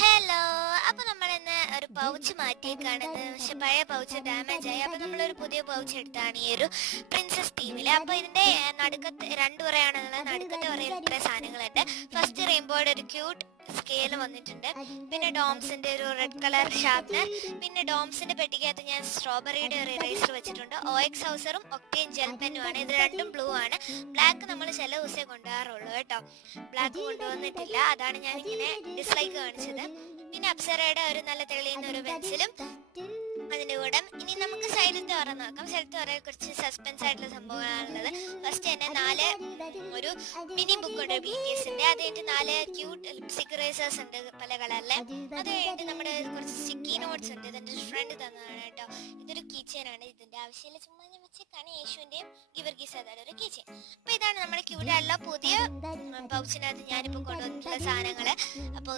Hello. അപ്പൊ നമ്മൾ ഇന്ന് ഒരു പൗച്ച് മാറ്റിയേക്കാണ്. പക്ഷെ പഴയ പൗച്ച് ഡാമേജ് ആയി. അപ്പൊ നമ്മളൊരു പുതിയ പൗച്ച് എടുത്താണ് ഈ ഒരു പ്രിൻസസ് ടീമില്. അപ്പൊ ഇതിന്റെ നടുക്കത്തെ രണ്ട് ഉറയാണെന്നുള്ളത്. നടുക്കത്തെ ഉറയിൽ ഇത്ര സാധനങ്ങളുണ്ട്. ഫസ്റ്റ് റെയിൻബോയുടെ ഒരു ക്യൂട്ട് സ്കെയിൽ വന്നിട്ടുണ്ട്. പിന്നെ ഡോംസിന്റെ ഒരു റെഡ് കളർ ഷാർപ്നർ. പിന്നെ ഡോംസിന്റെ പെട്ടിക്കകത്ത് ഞാൻ സ്ട്രോബെറിയുടെ ഒരു ഇറേസർ വെച്ചിട്ടുണ്ട്. OX ഹൗസറും ഒക്ടേൻ ജെൽ പെന്നുമാണ്. ഇത് രണ്ടും ബ്ലൂ ആണ്. ബ്ലാക്ക് നമ്മൾ ചില ദിവസമേ കൊണ്ടുപോകാറുള്ളൂ കേട്ടോ. ബ്ലാക്ക് കൊണ്ടുവന്നിട്ടില്ല, അതാണ് ഞാൻ ഇങ്ങനെ ഡിസ്ലൈക്ക് കാണിച്ചത്. പിന്നെ അപ്സരയുടെ ഒരു നല്ല തെളിയുന്ന ഒരു പെൻസിലും അതിന്റെ കൂടെ. ഇനി നമുക്ക് സൈലത്തെ ഓറ നോക്കാം. സൈലത്തെ ഓറയെ കുറിച്ച് സസ്പെൻസ് ആയിട്ടുള്ള സംഭവങ്ങളാണുള്ളത്. ഫസ്റ്റ് തന്നെ 4 ഒരു മിനി ബുക്ക് ഉണ്ട് BTSന്റെ. അത് കഴിഞ്ഞിട്ട് 4 ക്യൂട്ട് ലിപ്സ്റ്റിക് ഇറേസേഴ്സ് ഉണ്ട് പല കളറിലെ. അത് കഴിഞ്ഞിട്ട് നമ്മുടെ കുറച്ച് സ്റ്റിക്കി നോട്ട്സ് ഉണ്ട്. ഇതെന്റെ ഒരു ഫ്രണ്ട് തന്നതാണ് കേട്ടോ. ഇതൊരു കീച്ചെയിൻ ആണ്. ഇതിന്റെ ആവശ്യമില്ല, ചുമ്മാ ഞാൻ വെച്ചേക്കാണ്. യേശുവിന്റെയും ഗിവർഗീസയുടെ ഒരു കീച്ചെയിൻ. അപ്പൊ ഇതാണ് നമ്മുടെ ക്യൂട്ട് ആയിട്ടുള്ള പുതിയ പൗച്ചിനകത്ത് ഞാനിപ്പോ കൊണ്ടുവന്നിട്ടുള്ള സാധനങ്ങള്. അപ്പൊ